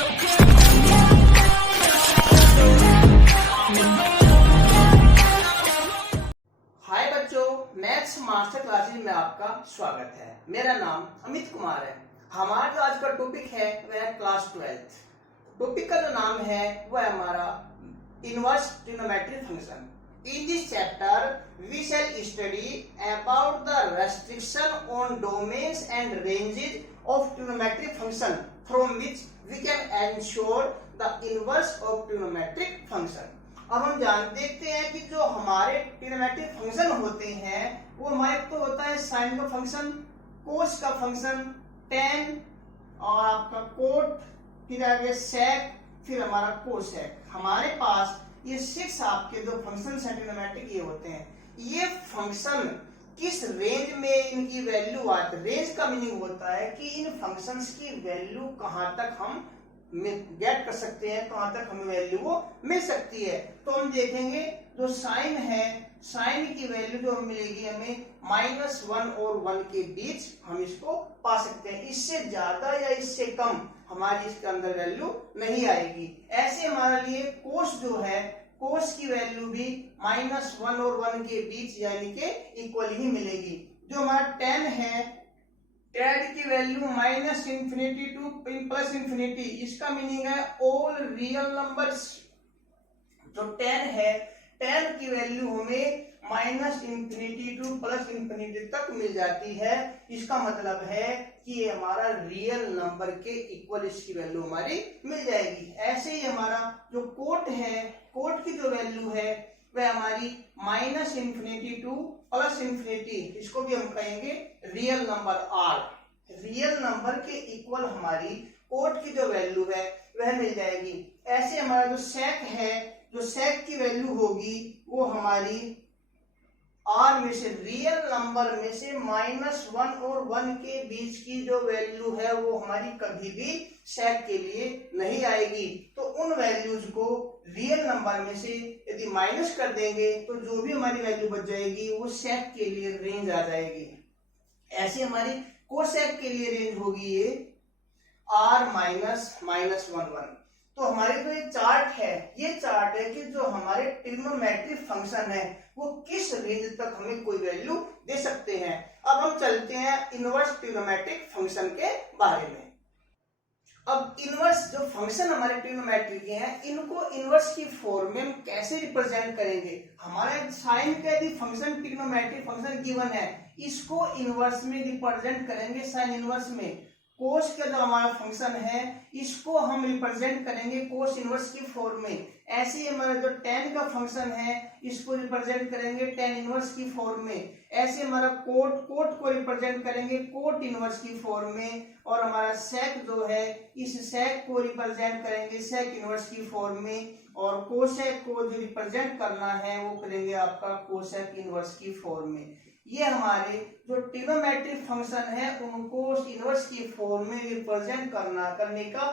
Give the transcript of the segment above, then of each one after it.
हाय बच्चों, maths master classes में आपका स्वागत है। मेरा नाम अमित कुमार है। हमारा जो आज का टॉपिक है वह है क्लास 12। टॉपिक का जो नाम है वह है हमारा inverse trigonometric function. In this chapter we shall study about the restriction on domains and ranges of trigonometric function from which we can ensure the inverse of trigonometric function. अब हम देखते हैं कि जो हमारे ट्रिग्नोमेट्रिक फंक्शन होते हैं वो हमारे तो होता है साइन का फंक्शन, कोस का फंक्शन, टेन और आपका कोट, फिर आगे सेक, फिर हमारा कोसेक। हमारे पास ये 6 आपके जो फंक्शन है ट्रिग्नोमेट्रिक ये होते हैं। ये फंक्शन किस रेंज में इनकी वैल्यू आती है। रेंज का मीनिंग होता है कि इन फंक्शंस की वैल्यू कहां तक हम गेट कर सकते हैं, कहां तक हमें वैल्यू वो मिल सकती है। तो हम देखेंगे जो साइन है, साइन की वैल्यू जो मिलेगी हमें -1 और 1 के बीच हम इसको पा सकते हैं। इससे ज्यादा या इससे कम हमारी इसके अंदर वैल्यू नहीं आएगी। ऐसे हमारे लिए कोस जो है, कोस की वैल्यू भी -1 और 1 के बीच यानी के इक्वल ही मिलेगी। जो हमारा टेन है, टेन की वैल्यू -इंफिनिटी टू +इंफिनिटी, इसका मीनिंग है ऑल रियल नंबर्स। जो 10 है, 10 की वैल्यू हमें -इंफिनिटी टू +इंफिनिटी तक मिल जाती है। इसका मतलब है कि ये हमारा रियल नंबर के इक्वल इसकी वैल्यू हमारी मिल जाएगी। ऐसे ही हमारा जो कोट है, कोट की जो वैल्यू है वह हमारी -इंफिनिटी टू +इंफिनिटी, इसको भी हम कहेंगे real number R. Real number के इक्वल हमारी कोट की जो वैल्यू है वह मिल जाएगी। ऐसे हमारा जो सेक है, जो सेक की वैल्यू होगी वो हमारी आर में से, रियल नंबर में से -1 और 1 के बीच की जो वैल्यू है वो हमारी कभी भी सेक के लिए नहीं आएगी। तो उन वैल्यूज को रियल नंबर में से यदि माइनस कर देंगे तो जो भी हमारी वैल्यू बच जाएगी वो सेक के लिए रेंज आ जाएगी। ऐसे हमारी कोसेक के लिए रेंज होगी ये r -1 तो हमारे जो ये चार्ट है, ये चार्ट है कि जो हमारे ट्रिग्नोमेट्रिक फंक्शन है वो किस रेंज तक हमें कोई वैल्यू दे सकते हैं। अब हम चलते हैं इनवर्स ट्रिग्नोमेट्रिक फंक्शन के बारे में। अब इनवर्स जो फंक्शन हमारे ट्रिग्नोमेट्रिक के हैं, इनको इनवर्स की फॉर्म में हम कैसे रिप्रेजेंट करेंगे। हमारे साइन का यदि फंक्शन ट्रिग्नोमेट्रिक फंक्शन गिवन है, इसको इनवर्स में रिप्रेजेंट करेंगे साइन इनवर्स में। कोस का जो हमारा फंक्शन है इसको हम रिप्रेजेंट करेंगे कोस इनवर्स की फॉर्म में। ऐसे ही हमारा जो टेन का फंक्शन है इसको रिप्रेजेंट करेंगे टेन इनवर्स की फॉर्म में। ऐसे हमारा कोट को रिप्रेजेंट करेंगे कोट इनवर्स की फॉर्म में। और हमारा सेक जो है, इस सेक को रिप्रेजेंट करेंगे सेक इनवर्स की फॉर्म में। और कोसेक को जो रिप्रेजेंट करना है वो करेंगे आपका कोसेक इनवर्स की फॉर्म में। ये हमारे जो ट्रिग्नोमेट्रिक फंक्शन है उनको इनवर्स की फॉर्म में रिप्रेजेंट करने का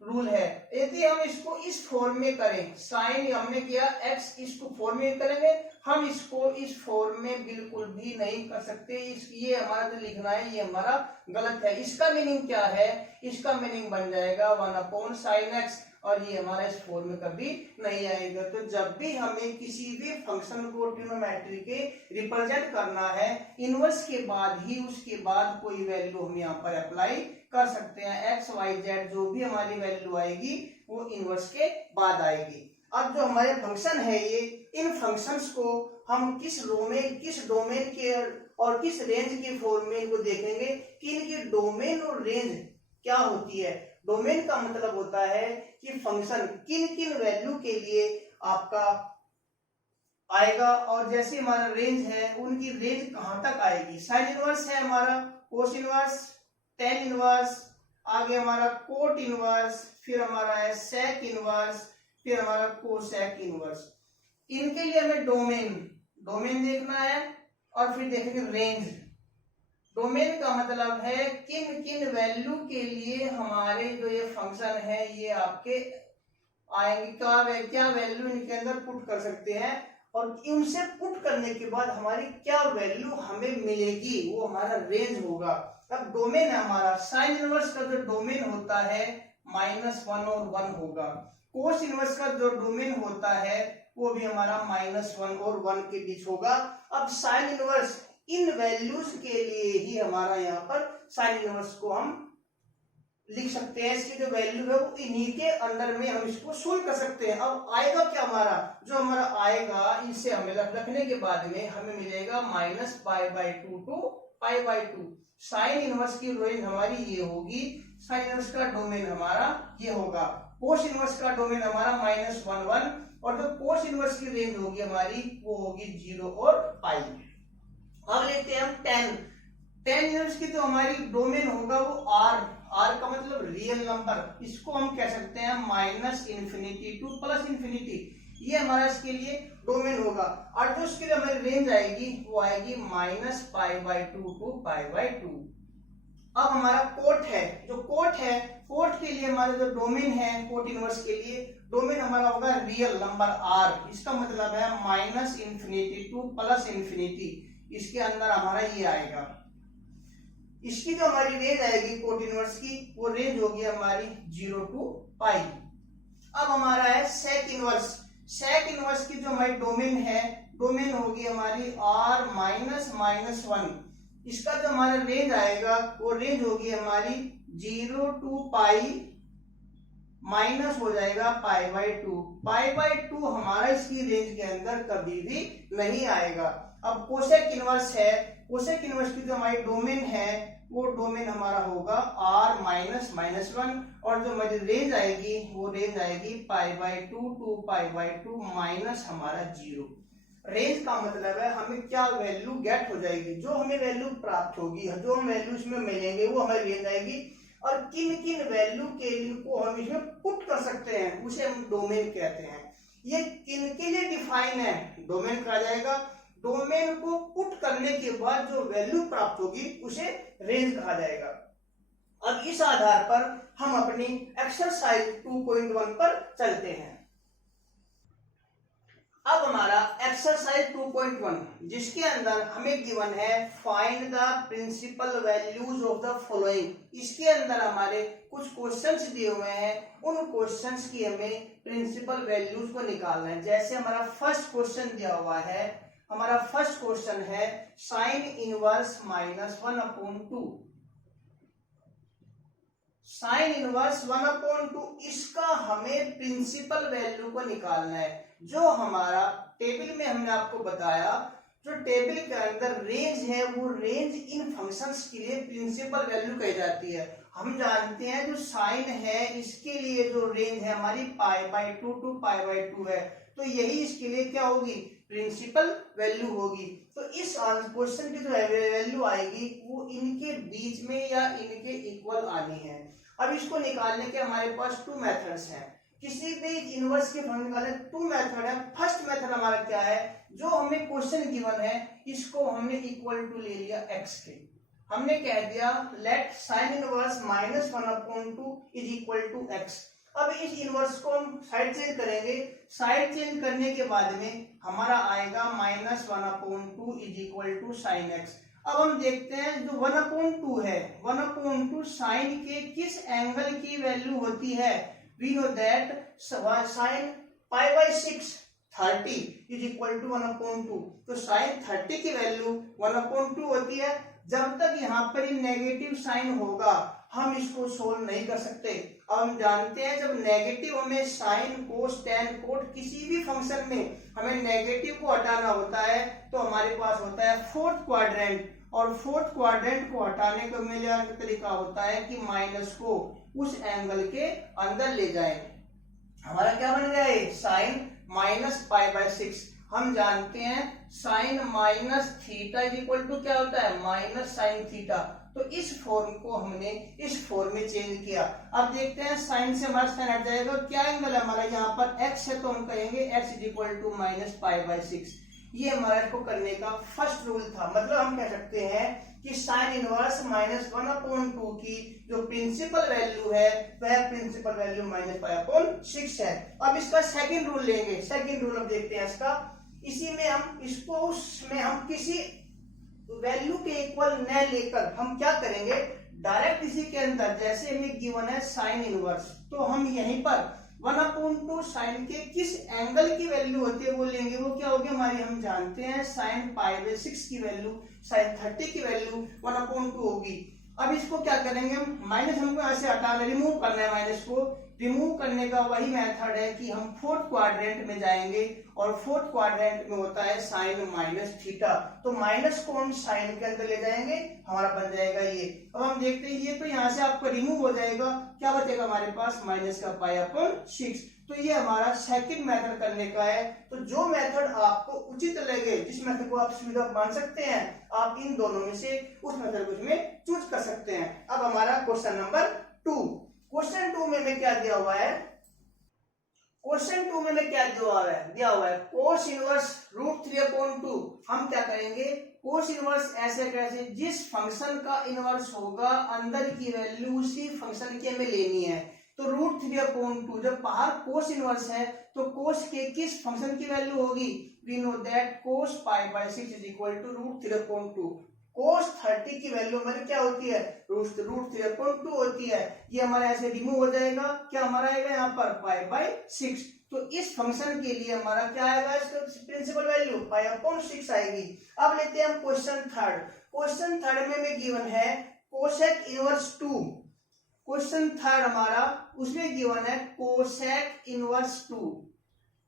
रूल है। यदि हम इसको इस फॉर्म में करें, साइन हमने किया x, इसको फॉर्म में करेंगे, हम इसको इस फॉर्म में बिल्कुल भी नहीं कर सकते। ये हमारा जो लिखना है ये हमारा गलत है। इसका मीनिंग क्या है, इसका मीनिंग बन जाएगा 1/sin x और ये हमारा इस फॉर्म में कभी नहीं आएगा। तो जब भी हमें किसी भी फंक्शन को ट्रिग्नोमेट्री के रिप्रेजेंट करना है, इनवर्स के बाद ही उसके बाद कोई वैल्यू हम यहाँ पर अप्लाई कर सकते हैं। x y z जो भी हमारी वैल्यू आएगी वो इनवर्स के बाद आएगी। अब जो हमारे फंक्शन है ये, इन फंक्शंस को हम किस डोमेन के और किस रेंज के फॉर्म में इनको देखेंगे कि इनकी डोमेन और रेंज क्या होती है। डोमेन का मतलब होता है कि फंक्शन किन किन वैल्यू के लिए आपका आएगा, और जैसे हमारा रेंज है उनकी रेंज कहां तक आएगी। साइन इनवर्स है हमारा, कोस इनवर्स, टेन इनवर्स, आगे हमारा कोट इनवर्स, फिर हमारा है सेक इनवर्स, फिर हमारा कोसेक इनवर्स। इनके लिए हमें डोमेन देखना है और फिर देखेंगे रेंज। डोमेन का मतलब है किन किन वैल्यू के लिए हमारे जो ये फंक्शन है ये आपके आएंगे, क्या वैल्यू इनके अंदर पुट कर सकते हैं और उनसे पुट करने के बाद हमारी क्या वैल्यू हमें मिलेगी वो हमारा रेंज होगा। अब डोमेन है हमारा, साइन इनवर्स का जो डोमेन होता है -1 और 1 होगा। कोस इनवर्स का जो डोमेन होता है वो भी हमारा -1 और 1 के बीच होगा। अब साइन इनवर्स इन वैल्यूज के लिए ही हमारा यहाँ पर साइन इनवर्स को हम लिख सकते हैं। इसकी जो वैल्यू है वो इन्हीं के अंदर में हम इसको सोल्व कर सकते हैं। अब आएगा क्या हमारा, जो हमारा आएगा इसे हमें रखने के बाद में हमें मिलेगा -π/2 to π/2। साइन इनवर्स की रेंज हमारी ये होगी, साइन इनवर्स का डोमेन हमारा ये होगा, कोस इनवर्स का डोमेन हमारा -1 1 और जो कोस इनवर्स की रेंज होगी हमारी वो होगी 0 और π। अब लेते हैं हम टेन इनवर्स की जो हमारी डोमेन होगा वो r का मतलब रियल नंबर, इसको हम कह सकते हैं -∞ टू +∞। ये हमारा इसके लिए डोमेन होगा। और जो इसके लिए हमारी रेंज आएगी वो आएगी -π/2 to π/2। अब हमारा कोट है, जो कोट है, कोट के लिए हमारा जो डोमेन है, कोट इनवर्स के लिए डोमेन हमारा होगा रियल नंबर r। इसका मतलब है -∞ टू +∞। इसके अंदर हमारा ये आएगा। इसकी जो हमारी रेंज आएगी कोट इनवर्स की वो रेंज होगी हमारी 0 to π। अब हमारा है सेक इनवर्स। सेक इनवर्स की जो हमारी डोमेन है, डोमेन होगी हमारी r -1। इसका जो हमारा रेंज आएगा वो रेंज होगी हमारी 0 to π माइनस हो जाएगा π/2। π/2 हमारा इसकी रेंज के अंदर कभी भी नहीं आएगा। अब कोसेक इनवर्स है, कोसेक इनवर्स की जो हमारी डोमेन है वो डोमेन हमारा होगा r -1 और जो हमारी रेंज आएगी वो रेंज आएगी π/2 to π/2 माइनस हमारा 0। रेंज का मतलब है हमें क्या वैल्यू गेट हो जाएगी, जो हमें वैल्यू प्राप्त होगी, जो हम वैल्यू इसमें मिलेंगे वो हमारी रेंज आएगी। और किन किन वैल्यू के लिए को हम इसमें पुट कर सकते हैं उसे हम डोमेन कहते हैं। ये किन के लिए डिफाइन है, डोमेन कहा जाएगा। डोमेन को पुट करने के बाद जो वैल्यू प्राप्त होगी उसे रेंज कहा जाएगा। अब इस आधार पर हम अपनी एक्सरसाइज 2.1 पर चलते हैं। अब हमारा एक्सरसाइज 2.1 जिसके अंदर हमें गिवन है find the principal values of the following. इसके अंदर हमारे कुछ क्वेश्चंस दिए हुए हैं, उन क्वेश्चंस की हमें प्रिंसिपल वैल्यूज को निकालना है। जैसे हमारा फर्स्ट क्वेश्चन दिया हुआ है, हमारा फर्स्ट क्वेश्चन है साइन इनवर्स -1/2। साइन इनवर्स 1/2, इसका हमें प्रिंसिपल वैल्यू को निकालना है। जो हमारा टेबल में हमने आपको बताया, जो टेबल के अंदर रेंज है वो रेंज इन फंक्शंस के लिए प्रिंसिपल वैल्यू कही जाती है। हम जानते हैं जो साइन है इसके लिए जो रेंज है हमारी π/2 to π/2 है, तो यही इसके लिए क्या होगी, प्रिंसिपल वैल्यू होगी। तो इस क्वेश्चन की जो वैल्यू आएगी वो इनके बीच में या इनके इक्वल आनी है। अब इसको निकालने के हमारे पास 2 मेथड्स हैं। किसी भी इनवर्स के फंक्शन निकालने 2 मेथड है। फर्स्ट मेथड हमारा क्या है, जो हमें क्वेश्चन गिवन है इसको हमने इक्वल टू ले लिया x के। हमने कह दिया let sine inverse -1/2 is equal to x। अब इस इनवर्स को हम साइड चेंज करेंगे, साइड चेंज करने के बाद में हमारा आएगा -1/2 is equal to sine x। अब हम देखते हैं जो 1/2 है, 1/2 साइन के किस एंगल की वैल्यू होती है। We know that sine π/6 30 is equal to 1/2। तो साइन 30 की वैल्यू 1/2 होती है। जब तक यहाँ पर ये नेगेटिव साइन होगा हम इसको सोल्व नहीं कर सकते। अब हम जानते हैं जब नेगेटिव हमें साइन कोस टेन कोट किसी भी फंक्शन में हमें नेगेटिव को हटाना होता है तो हमारे पास होता है फोर्थ क्वाड्रेंट, और फोर्थ क्वाड्रेंट को हटाने का मेरा तरीका होता है कि माइनस को उस एंगल के अंदर ले जाएं। हमारा क्या बन गया है, साइन -π/6। हम जानते हैं साइन -θ इज इक्वल टू क्या होता है, -sin θ। तो इस फॉर्म को हमने इस फॉर्म में चेंज किया। अब देखते हैं साइन से हमारा साइन हट जाएगा, क्या एंगल है हमारा, यहाँ पर x है तो हम कहेंगे x इज इक्वल टू -π/6। ये हमारा इसको करने का फर्स्ट रूल था। मतलब हम कह सकते हैं कि साइन इनवर्स -1/2 की जो प्रिंसिपल वैल्यू है वह प्रिंसिपल वैल्यू -π/6 है। अब इसका सेकंड रूल लेंगे। सेकंड रूल अब देखते हैं इसका, इसी में हम इसको उसमें हम किसी वैल्यू के इक्वल न लेकर हम क्या करेंगे, डायरेक्ट इसी के अंदर जैसे हमें गिवन है साइन इनवर्स, तो हम यहीं पर 1/2 साइन के किस एंगल की वैल्यू होती है वो लेंगे। वो क्या होगी हमारी, हम जानते हैं साइन π/6 की वैल्यू, साइन 30 की वैल्यू 1/2 होगी। अब इसको क्या करेंगे हम, माइनस हमको यहाँ से हटाना, रिमूव करना है माइनस को। रिमूव करने का वही मेथड है कि हम फोर्थ क्वाड्रेंट में जाएंगे और फोर्थ क्वाड्रेंट में होता है साइन -थीटा, तो माइनस को हम साइन के अंदर ले जाएंगे, हमारा बन जाएगा ये। अब हम देखते हैं ये तो यहाँ से आपका रिमूव हो जाएगा, क्या बचेगा हमारे पास माइनस का π/6। तो ये हमारा सेकंड मेथड करने का है। तो जो मेथड आपको उचित लगे, जिस मेथड को आप सुविधा मान सकते हैं, आप इन दोनों में से उस मेथड को इसमें चूज कर सकते हैं। अब हमारा क्वेश्चन नंबर 2, क्वेश्चन 2 में क्या दिया हुआ है, क्वेश्चन 2 में क्या दिया हुआ है कोस इनवर्स √3/2। हम क्या करेंगे, कोस इनवर्स ऐसे कैसे, जिस फंक्शन का इनवर्स होगा अंदर की वैल्यू उसी फंक्शन की हमें लेनी है। तो √3/2 जब बाहर कोस इनवर्स है तो कोस के किस फंक्शन की वैल्यू होगी, we know that cos π/6 is equal to √3/2। Cos 30 की वैल्यू हमारी क्या होती है, √3/2 होती है। ये हमारे ऐसे रिमूव हो जाएगा, क्या हमारा आएगा यहाँ पर π/6। तो इस फंक्शन के लिए हमारा क्या आएगा, इसका प्रिंसिपल वैल्यू π/6 आएगी। अब लेते हैं हम क्वेश्चन थर्ड। क्वेश्चन थर्ड में हमें गिवन है कोसेक इनवर्स 2। क्वेश्चन थर्ड हमारा उसमें गिवन है कोसेक इनवर्स 2।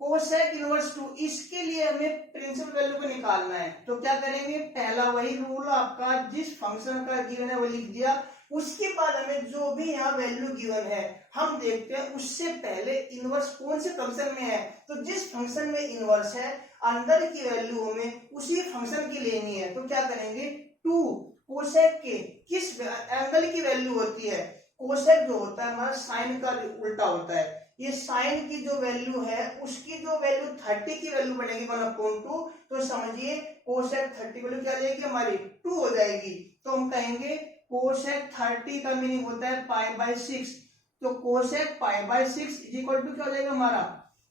कोसेक इनवर्स 2, इसके लिए हमें प्रिंसिपल वैल्यू को निकालना है। तो क्या करेंगे, पहला वही रूल आपका, जिस फंक्शन का गिवन है वो लिख दिया, उसके बाद हमें जो भी यहाँ वैल्यू गिवन है हम देखते हैं उससे पहले इनवर्स कौन से फंक्शन में है। तो जिस फंक्शन में इनवर्स है अंदर की वैल्यू हमें उसी फंक्शन की लेनी है। तो क्या करेंगे, 2 कोसेक के किस एंगल की वैल्यू होती है, कोसेक जो होता है हमारा साइन का उल्टा होता है। ये साइन की जो वैल्यू है उसकी जो वैल्यू 30 की वैल्यू बनेगी 1/2, तो समझिए कोसेक 30 वैल्यू क्या जाएगी हमारी 2 हो जाएगी। तो हम कहेंगे कोसेक 30 का मीनिंग होता है π/6। तो कोसेक π/6 इज इक्वल टू क्या हो जाएगा हमारा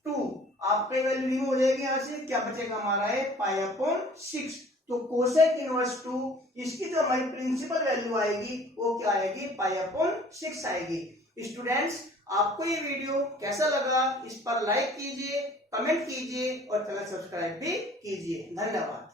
2। आपका वैल्यू रिमूव हो जाएगी, यहाँ से क्या बचेगा हमारा है π/6। तो कोसेक इनवर्स 2, इसकी जो हमारी प्रिंसिपल वैल्यू आएगी वो क्या आएगी, π/6 आएगी। स्टूडेंट्स, आपको ये वीडियो कैसा लगा, इस पर लाइक कीजिए, कमेंट कीजिए और चैनल सब्सक्राइब भी कीजिए। धन्यवाद।